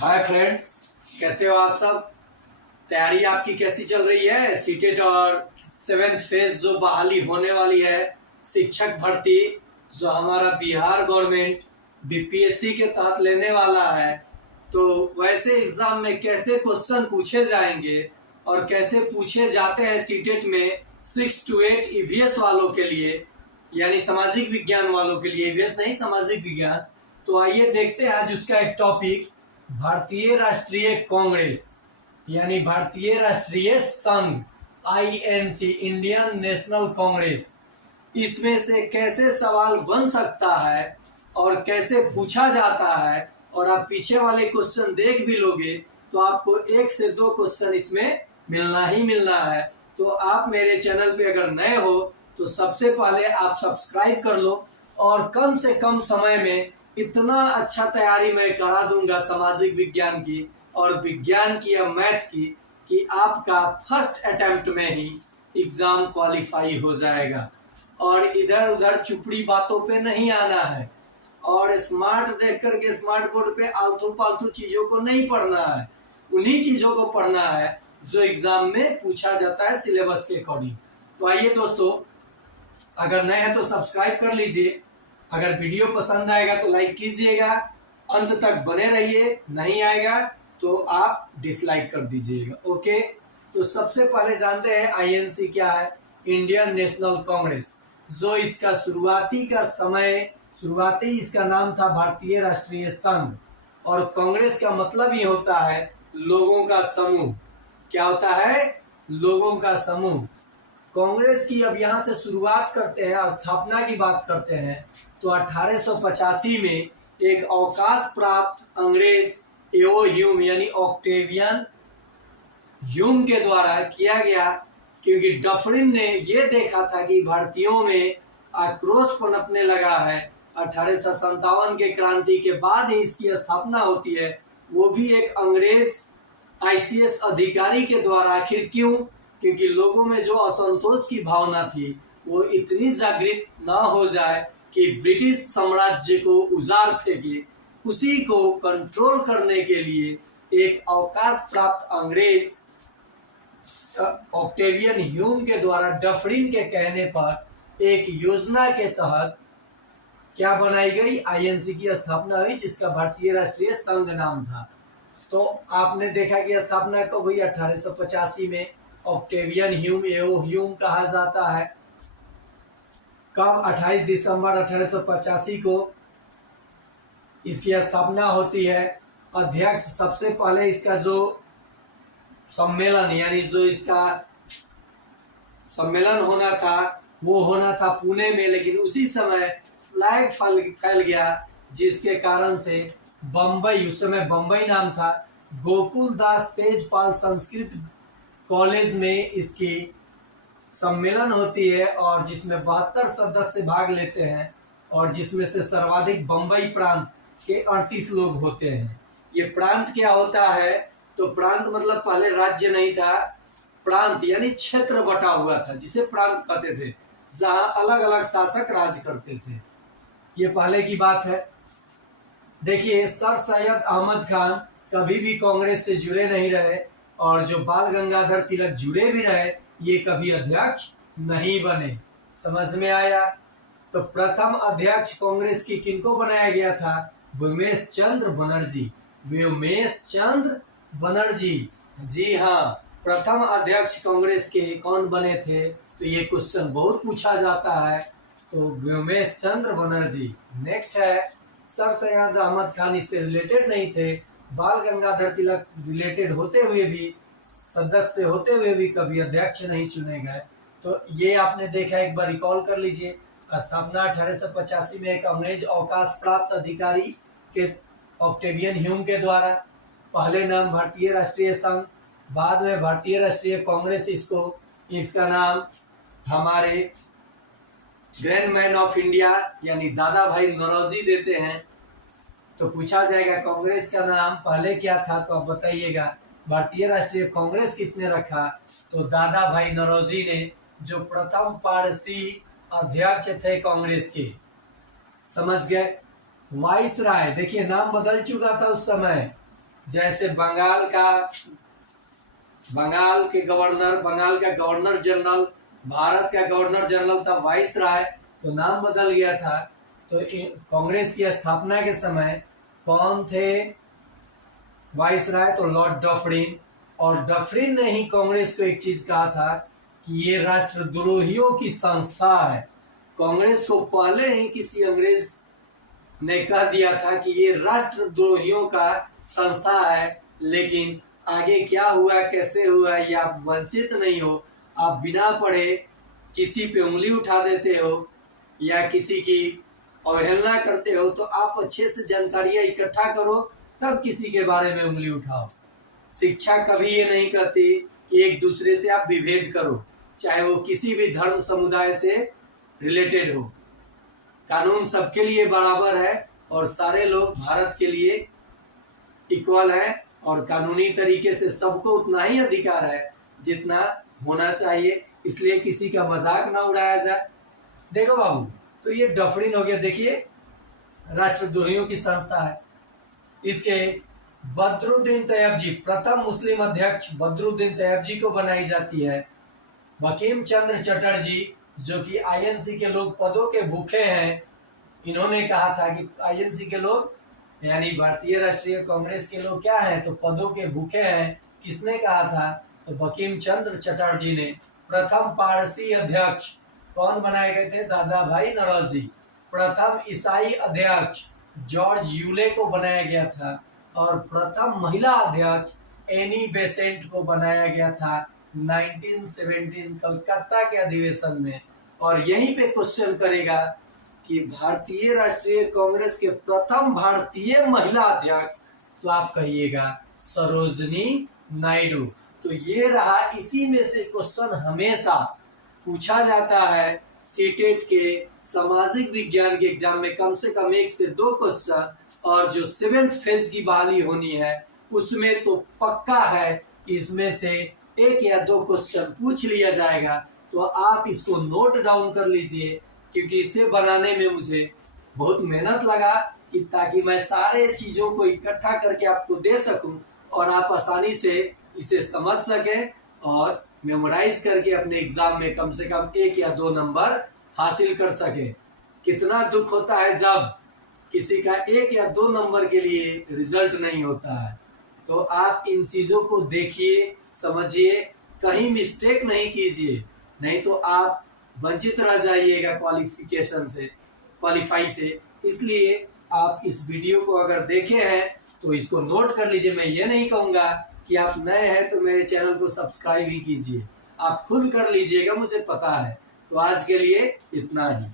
Hi friends, कैसे हो आप सब। तैयारी आपकी कैसी चल रही है। सीटेट और 7th फेज जो बहाली होने वाली है, शिक्षक भर्ती जो हमारा बिहार गवर्नमेंट बीपीएससी के तहत लेने वाला है, तो वैसे एग्जाम में कैसे क्वेश्चन पूछे जाएंगे और कैसे पूछे जाते हैं सीटेट में 6 to 8 ईवीएस वालों के लिए, यानी सामाजिक विज्ञान वालों के लिए, ईवीएस नहीं सामाजिक विज्ञान। तो आइए देखते हैं आज उसका एक टॉपिक, भारतीय राष्ट्रीय कांग्रेस यानी भारतीय राष्ट्रीय संघ, आईएनसी, इंडियन नेशनल कांग्रेस। इसमें से कैसे सवाल बन सकता है और कैसे पूछा जाता है, और आप पीछे वाले क्वेश्चन देख भी लोगे तो आपको 1 से 2 क्वेश्चन इसमें मिलना ही मिलना है। तो आप मेरे चैनल पे अगर नए हो तो सबसे पहले आप सब्सक्राइब कर लो, और कम से कम समय में इतना अच्छा तैयारी मैं करा दूंगा सामाजिक विज्ञान की और विज्ञान की या मैथ की कि आपका फर्स्ट अटेम्प्ट में ही एग्जाम क्वालिफाई हो जाएगा। और इधर उधर चुपड़ी बातों पे नहीं आना है, और स्मार्ट देख करके स्मार्ट बोर्ड पे आलतू पालतू चीजों को नहीं पढ़ना है, उन्हीं चीजों को पढ़ना है जो एग्जाम में पूछा जाता है सिलेबस के अकॉर्डिंग। तो आइए दोस्तों, अगर नए हैं तो सब्सक्राइब कर लीजिए, अगर वीडियो पसंद आएगा तो लाइक कीजिएगा, अंत तक बने रहिए, नहीं आएगा तो आप डिसलाइक कर दीजिएगा। ओके, तो सबसे पहले जानते हैं आईएनसी क्या है। इंडियन नेशनल कांग्रेस, जो इसका शुरुआती इसका नाम था भारतीय राष्ट्रीय संघ, और कांग्रेस का मतलब ही होता है लोगों का समूह। क्या होता है? लोगों का समूह। कांग्रेस की अब यहाँ से शुरुआत करते हैं, स्थापना की बात करते हैं, तो 1885 में एक अवकाश प्राप्त अंग्रेज एओ ह्यूम यानी ऑक्टेवियन ह्यूम के द्वारा किया गया, क्योंकि डफरिन ने यह देखा था कि भारतीयों में आक्रोश पनपने लगा है। 1857 के क्रांति के बाद ही इसकी स्थापना होती है, वो भी एक अंग्रेज आईसीएस अधिकारी के द्वारा। आखिर क्यों? क्योंकि लोगों में जो असंतोष की भावना थी वो इतनी जागृत ना हो जाए कि ब्रिटिश साम्राज्य को उजाड़ फेंके, उसी को कंट्रोल करने के लिए एक अवकाश प्राप्त अंग्रेज ऑक्टेवियन ह्यूम के द्वारा डफरिन के कहने पर एक योजना के तहत क्या बनाई गई, आईएनसी की स्थापना हुई, जिसका भारतीय राष्ट्रीय संघ नाम था। तो आपने देखा कि स्थापना कब हुई? 1885 में। ऑक्टेवियन ह्यूम, एओ ह्यूम कहा जाता है। कब? 28 दिसंबर 1885 को इसकी स्थापना होती है। अध्यक्ष, सबसे पहले इसका जो सम्मेलन यानी जो इसका सम्मेलन होना था वो होना था पुणे में, लेकिन उसी समय फ्लैग फैल गया, जिसके कारण से बम्बई, उस समय बम्बई नाम था, गोकुल दास तेजपाल संस्कृत कॉलेज में इसकी सम्मेलन होती है, और जिसमें 72 सदस्य भाग लेते हैं, और जिसमें से सर्वाधिक बम्बई प्रांत के 38 लोग होते हैं। ये प्रांत क्या होता है? तो प्रांत मतलब पहले राज्य नहीं था, प्रांत यानी क्षेत्र बटा हुआ था, जिसे प्रांत कहते थे, जहां अलग अलग शासक राज करते थे। ये पहले की बात है। देखिए, सर सैयद अहमद खान कभी भी कांग्रेस से जुड़े नहीं रहे, और जो बाल गंगाधर तिलक जुड़े भी रहे, ये कभी अध्यक्ष नहीं बने। समझ में आया? तो प्रथम अध्यक्ष कांग्रेस की किनको बनाया गया था? व्योमेश चंद्र बनर्जी। व्योमेश चंद्र बनर्जी, जी हाँ, प्रथम अध्यक्ष कांग्रेस के कौन बने थे? तो ये क्वेश्चन बहुत पूछा जाता है, तो व्योमेश चंद्र बनर्जी। नेक्स्ट है, सर सैयद अहमद खान इससे रिलेटेड नहीं थे, बाल गंगाधर तिलक रिलेटेड होते हुए भी, सदस्य होते हुए भी कभी अध्यक्ष नहीं चुने गए। तो ये आपने देखा, एक बार रिकॉल कर लीजिए। स्थापना 1885 में एक अंग्रेज अवकाश प्राप्त अधिकारी के ऑक्टेवियन ह्यूम के द्वारा, पहले नाम भारतीय राष्ट्रीय संघ, बाद में भारतीय राष्ट्रीय कांग्रेस, इसका नाम हमारे ग्रैंड मैन ऑफ इंडिया यानी दादा भाई नौरोजी देते हैं। तो पूछा जाएगा कांग्रेस का नाम पहले क्या था, तो आप बताइएगा। भारतीय राष्ट्रीय कांग्रेस किसने रखा? तो दादा भाई नौरोजी ने, जो प्रथम पारसी अध्यक्ष थे कांग्रेस के। समझ गए? वाइस राय, देखिए नाम बदल चुका था उस समय, जैसे बंगाल के गवर्नर, बंगाल का गवर्नर जनरल, भारत का गवर्नर जनरल था वाइस राय, तो नाम बदल गया था। तो कांग्रेस की स्थापना के समय कौन थे वाइस राय? तो लॉर्ड डफरिन। और डफरिन ने ही कांग्रेस को एक चीज कहा था कि ये राष्ट्रद्रोहियों की संस्था है। कांग्रेस को पहले ही किसी अंग्रेज ने कह दिया था कि ये राष्ट्रद्रोहियों का संस्था है। लेकिन आगे क्या हुआ, कैसे हुआ, ये आप वंचित नहीं हो, आप बिना पढ़े किसी पे उंगली उठा देते हो या किसी की अवहेलना करते हो, तो आप अच्छे से जानकारियां इकट्ठा करो तब किसी के बारे में उंगली उठाओ। शिक्षा कभी ये नहीं कहती कि एक दूसरे से आप विभेद करो, चाहे वो किसी भी धर्म समुदाय से रिलेटेड हो। कानून सबके लिए बराबर है और सारे लोग भारत के लिए इक्वल है और कानूनी तरीके से सबको उतना ही अधिकार है जितना होना चाहिए। इसलिए किसी का मजाक ना उड़ाया जाए। देखो बाबू, तो ये डफरिन हो गया। देखिए, राष्ट्रद्रोहियों की संस्था है। इसके बदरुद्दीन तैयब जी, प्रथम मुस्लिम अध्यक्ष बदरुद्दीन तैयब जी को बनाई जाती है। बंकिम चंद्र चटर्जी, जो कि आईएनसी के लोग पदों के भूखे हैं, इन्होंने कहा था कि आईएनसी के लोग यानी भारतीय राष्ट्रीय कांग्रेस के लोग क्या हैं, तो पदों के भूखे हैं। किसने कहा था? तो बंकिम चंद्र चटर्जी ने। प्रथम पारसी अध्यक्ष कौन बनाए गए थे? दादा भाई नौरोजी। प्रथम ईसाई अध्यक्ष जॉर्ज यूले को बनाया गया था और प्रथम महिला अध्यक्ष एनी बेसेंट को बनाया गया था 1917 कलकत्ता के अधिवेशन में। और यहीं पे क्वेश्चन करेगा कि भारतीय राष्ट्रीय कांग्रेस के प्रथम भारतीय महिला अध्यक्ष, तो आप कहिएगा सरोजनी नायडू। तो ये रहा, इसी में से क्वेश्चन हमेशा पूछा जाता है सीटेट के सामाजिक विज्ञान के एग्जाम में, कम से कम 1 से 2 क्वेश्चन। और जो 7th फेज की बहाली होनी है उसमें तो पक्का है कि इसमें से 1 या 2 क्वेश्चन पूछ लिया जाएगा। तो आप इसको नोट डाउन कर लीजिए, क्योंकि इसे बनाने में मुझे बहुत मेहनत लगा कि ताकि मैं सारे चीजों को इकट्ठा करके आपको दे सकूं और आप आसानी से इसे समझ सकें और मेमोराइज करके अपने एग्जाम में कम से कम 1 या 2 नंबर हासिल कर सकें। कितना दुख होता है जब किसी का 1 या 2 नंबर के लिए रिजल्ट नहीं होता है। तो आप इन चीजों को देखिए, समझिए, कहीं मिस्टेक नहीं कीजिए, नहीं तो आप वंचित रह जाइएगा क्वालिफाई से। इसलिए आप इस वीडियो को अगर देखे हैं तो इसको नोट कर लीजिए। मैं ये नहीं कहूँगा कि आप नए हैं तो मेरे चैनल को सब्सक्राइब ही कीजिए, आप खुद कर लीजिएगा, मुझे पता है। तो आज के लिए इतना ही।